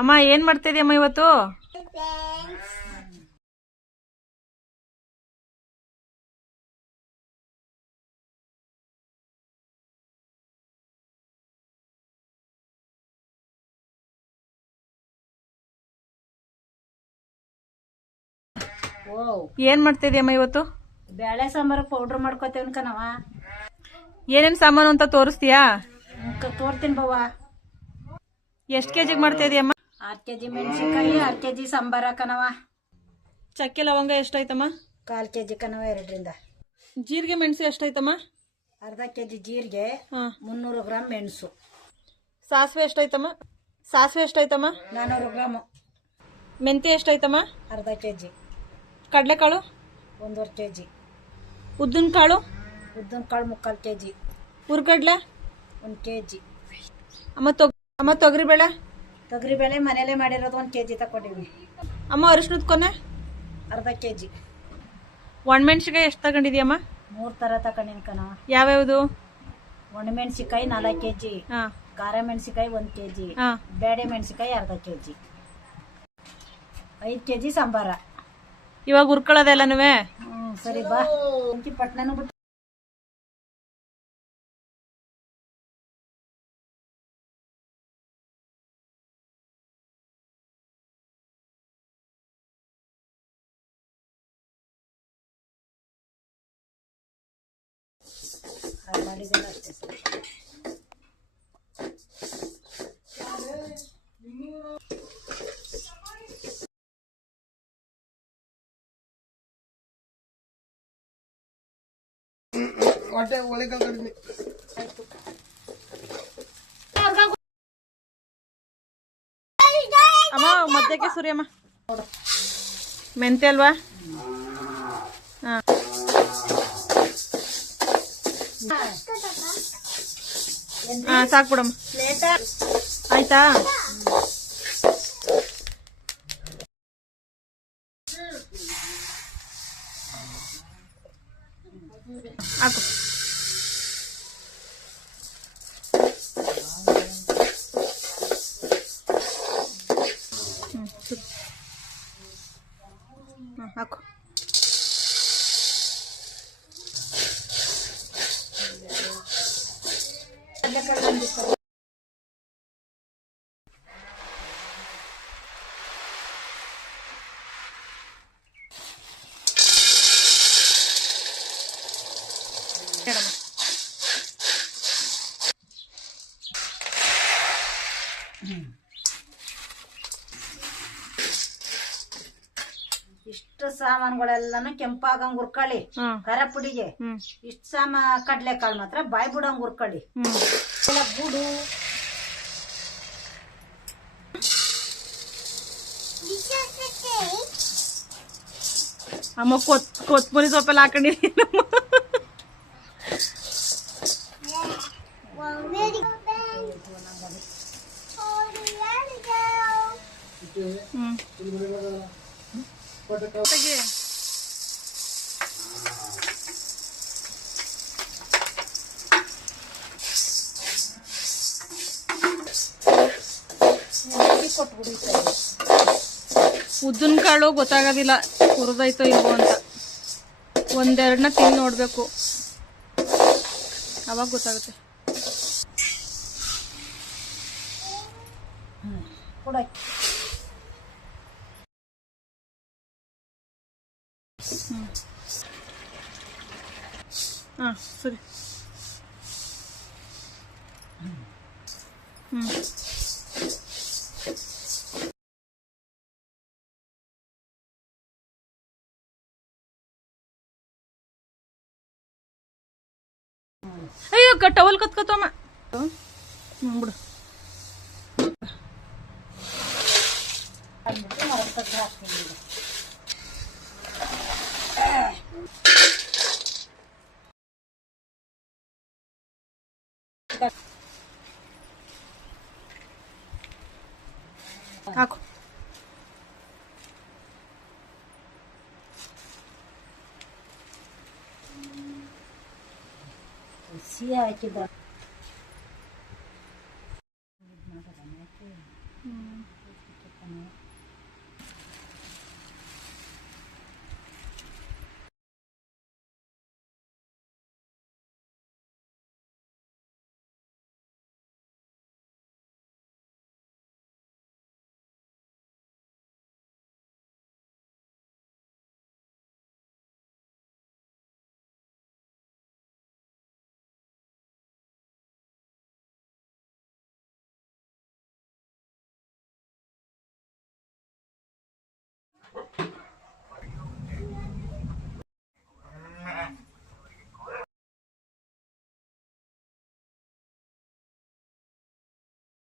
ಅಮ್ಮ ಏನ್ ಮಾಡ್ತಿದ್ಯಮ್ಮ ಇವತ್ತು? ಏನ್ ಮಾಡ್ತಿದ್ಯಮ್ಮ ಇವತ್ತು? ಬೇಳೆ ಸಾಂಬಾರು ಪೌಡರ್ ಮಾಡ್ಕೋತೇವ್ ಕಣವ. ಏನೇನ್ ಸಾಮಾನು ಅಂತ ತೋರಿಸ್ತೀಯಾ? ತೋರ್ತೀನಿ ಬವ್ವ. ಎಷ್ಟ್ ಕೆಜಿಗ್ ಮಾಡ್ತಾ ಇದೀಯಮ್ಮ? 6 ಕೆಜಿ ಮೆಣಸಿನ್ಕಾಯಿ, 6 ಕೆಜಿ ಸಾಂಬಾರ ಕಣವ. ಚಕ್ಕೆ ಲವಂಗ ಎಷ್ಟಾಯ್ತಮ್ಮ? 1/4 ಕೆಜಿ ಕಣವ. 2ರಿಂದ ಜೀರಿಗೆ ಮೆಣಸು ಎಷ್ಟಾಯ್ತಮ್ಮ? ಅರ್ಧ ಕೆಜಿ ಜೀರಿಗೆ, 300 ಗ್ರಾಮ್ ಮೆಣಸು. ಸಾಸಿವೆ ಎಷ್ಟಾಯ್ತಮ್ಮ? 400 ಗ್ರಾಮ್. ಮೆಂತ್ಯ ಎಷ್ಟಾಯ್ತಮ್ಮ? ಅರ್ಧ ಕೆಜಿ. ಕಡಲೆಕಾಳು 1/2 ಕೆಜಿ. ಉದ್ದಿನ ಕಾಳು 3/4 ಕೆಜಿ. ಹುರ್ಗಡ್ಲೆ 1 ಕೆಜಿ. ಅಮ್ಮ ತೊಗರಿಬೇಳೆ ಮನೇಲೆ ಮಾಡಿರೋದು 1 ಕೆಜಿ ತಕೊಂಡಿವಿ. ಅಮ್ಮ ಅರಿಶಿನದ ಕೊನೆ ಅರ್ಧ ಕೆಜಿ. ಒಣಮೆಣ್ಸಿಕಾಯಿ ಎಷ್ಟು ತಗೊಂಡಿದ್ಯಮ್ಮ? 3 ತರ ತಕೊಂಡಿನಿ ಕಣವ. ಯಾವ್ಯಾವುದು? ಒಣಮೆಣಸಿಕಾಯಿ 4 ಕೆಜಿ, ಖಾರ ಮೆಣಸಿಕಾಯಿ 1 ಕೆಜಿ, ಬೇಳೆ ಮೆಣಸಿಕಾಯಿ ಅರ್ಧ ಕೆಜಿ, 5 ಕೆಜಿ ಸಾಂಬಾರ. ಇವಾಗ ಹುರ್ಕೊಳ್ಳೋದೆಲ್ಲನೂ? ಸರಿ ಬಾ. ಪಟ್ನನು ಬಿಟ್ಟು ಮಾಡಿದೆಲ್ಲ ಅಷ್ಟೇ ಸರ್. ಅಮ್ಮ ಮಧ್ಯಕ್ಕೆ ಸುರಿಯಮ್ಮ. ಮೆಂತ್ಯ ಅಲ್ವಾ? ಸಾಕ್ಬಿಡಮ್ಮ. ಆಯ್ತಾ? ಹಾಕು. ಹಾಕು. ಇಷ್ಟು ಸಾಮಾನುಗಳೆಲ್ಲಾನು ಕೆಂಪಾಗಂಗ್ ಹುರ್ಕೊಳ್ಳಿ. ಖಾರ ಪುಡಿಗೆ ಇಷ್ಟು ಕಡ್ಲೆಕಾಳು ಮಾತ್ರ ಬಾಯ್ ಬಿಡಂಗ್ ಹುರ್ಕೊಳ್ಳಿ. ಬುಡು ಅಮ್ಮ ಕೊತ್ತಂಬರಿ ಸೊಪ್ಪೆಲ್ಲ ಹಾಕೊಂಡಿದ್ದೀನಿ. ಉದ್ದಿನ ಕಾಳು ಗೊತ್ತಾಗೋದಿಲ್ಲ ಹುರಿದೈತೋ ಇಲ್ವೋ ಅಂತ. 1-2ನ ತಿಂದು ನೋಡ್ಬೇಕು, ಅವಾಗ ಗೊತ್ತಾಗುತ್ತೆ. ಸರಿ. ಅಯ್ಯೋ ಟವಲ್ ಕತ್ಕತ್ತಮ್ಮ. ಬಿಡು. ಹಾಕು. ಸಿಹಿ ಹಾಕಿದ್ದ